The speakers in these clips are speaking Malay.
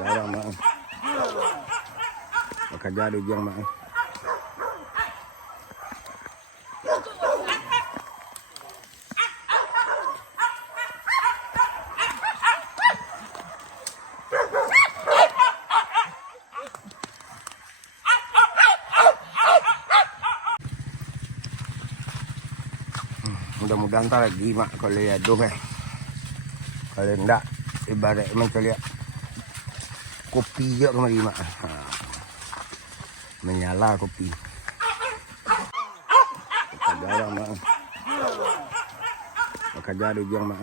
Jarang mak. Maka jadi jang mak. Mudah-mudahan tak lagi mak kalau ya doh kalau enggak ibarat mencari kopi je kemari mak. Menyala kopi. Jarang mak. Maka jadi jang mak.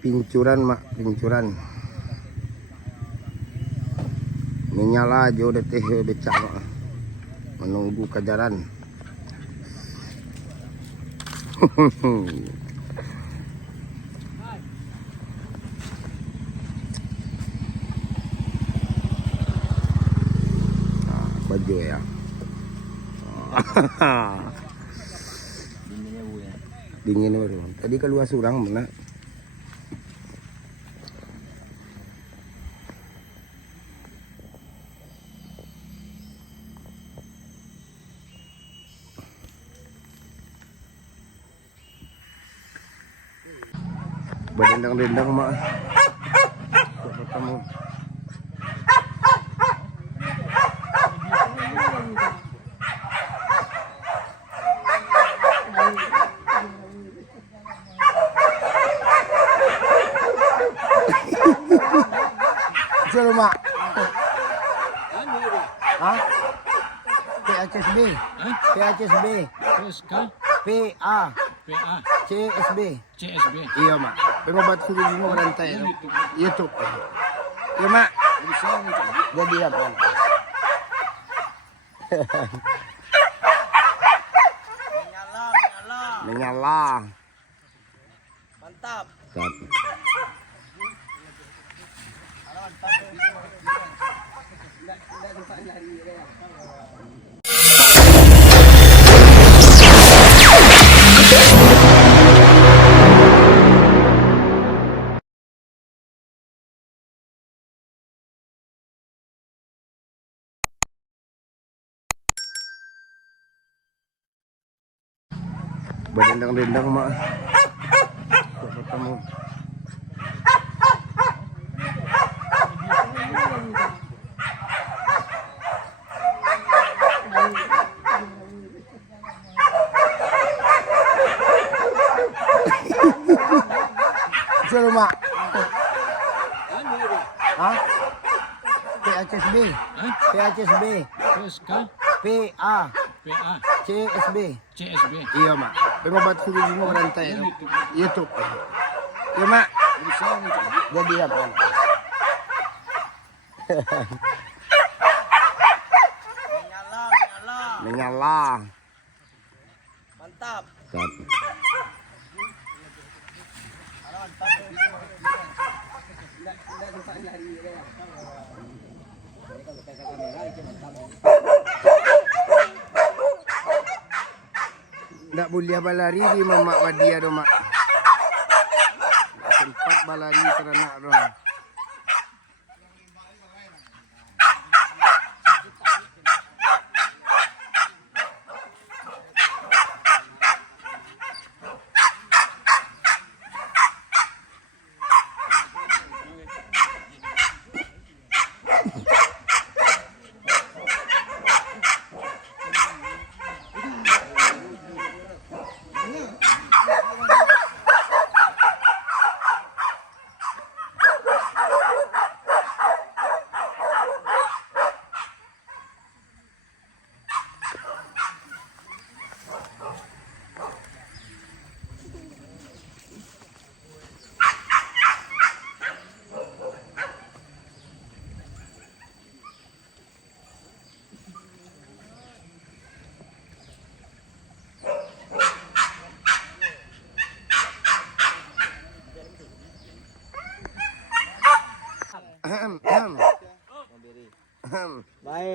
Pincuran mak, pincuran. Menyala jo deteh becak mak. Menunggu kejaran. Baju ya. Dingin baru. Tadi keluar surang mana? Berendang-rendang mak. Ketemu. Selalu mak. Hah? PHSB. PHSB. PA. CSB. Iya mak. Pengobat suruh bunga rantai. YouTube. Iya mak. Jadi apa? Menyala. Mantap. Berendang-rendang mak. Ketemu. Selalu mak. Hah? PHSB. PHSB. PA. CSB. Iya mak. Pengobat suruh bunga rantai. YouTube. Iya mak. Jadi apa? Menyala. Mantap. Nggak boleh balari di mamak wadia do mak. Sempat balari teranak dong.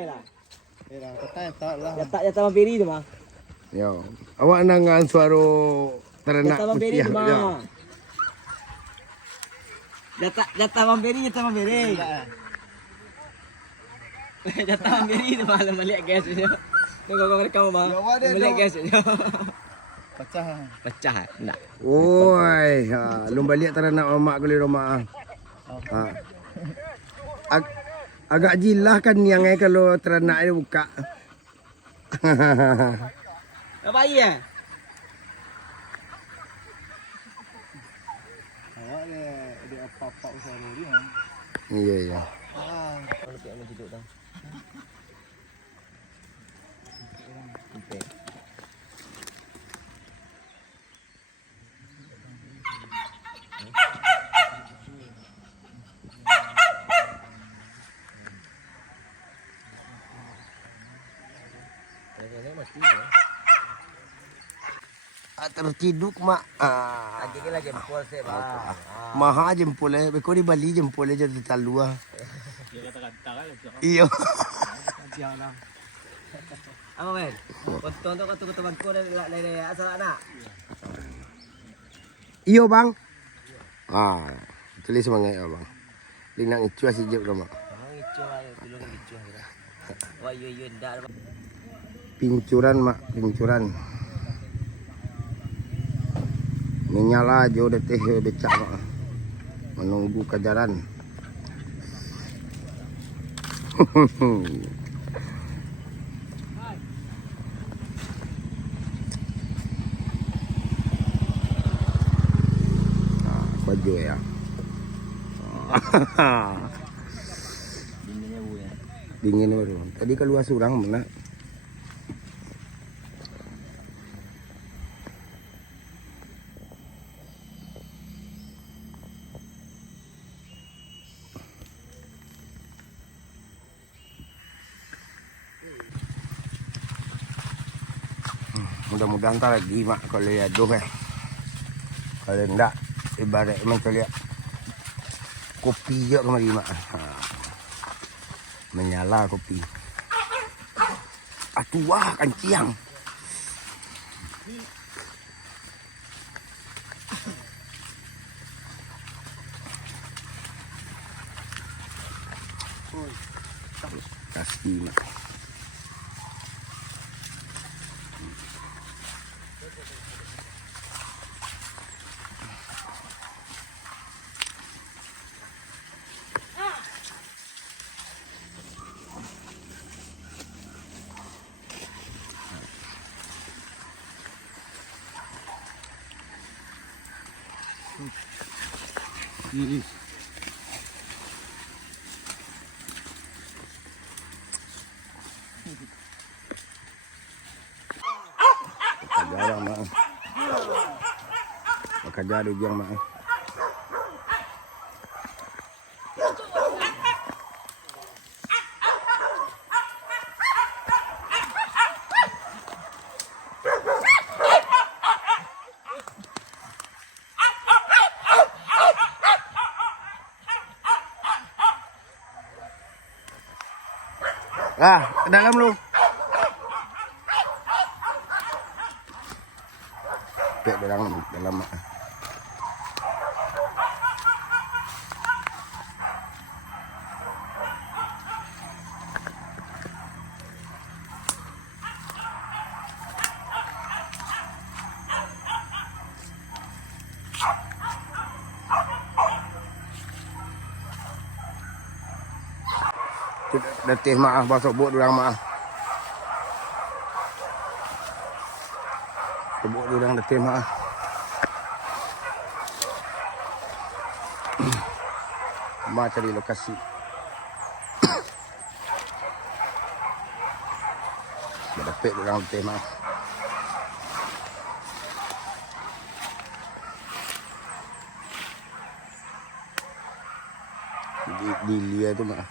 lah. Jatah lah. Jatah mampiri tu mah. Yo. Awak nangan suara ternak Jatah mampiri putih. tu Ya. mah. Jatah mampiri. Jatah mampiri tu mah balik gas dia. Tunggu kau rekam mah. Balik gas dia. Pecah. Nak. Oi, ha, lum balik ternak mamak kali rumah. Ha. Agak jilah kan yang kalau ternak dia buka. Apa iya? Awak ada apa-apa usaha dia. Iya iya. Kalau kayak macam tu tau. Terciduk mak. Lagi ni lah jempol saya bang. Maha jempol beko di Bali jempol je terlalu ah. Iya. Apa men? Konton tu kata teman kau dari asal anak. Iyo bang. Ah, tulis semangat ya bang. Dia nak icu asyik je mak. Ngicu ayo tolong ngicu. Wah yo ndak. Pincuran mak, pincuran. Menyala jo deteh becak mak. Menunggu kejaran. Baju ya. Dinginnya bu ya. Dingin baru. Tadi keluar surang mana? Mudah-mudahan tak lagi mak kalau ya doh Kalau enggak ibarat macam lihat kopi je kemari mak. Menyala kopi. Atuah kanciang. Kasih mak. Jarang mak. Kerja ada ujang mak. Ke dalam lu. Pek dalam mak. Detih mak basok bot durang mak. Bot durang detih mak. Mak cari lokasi. Berapek durang detih mak. Di lia tu mak.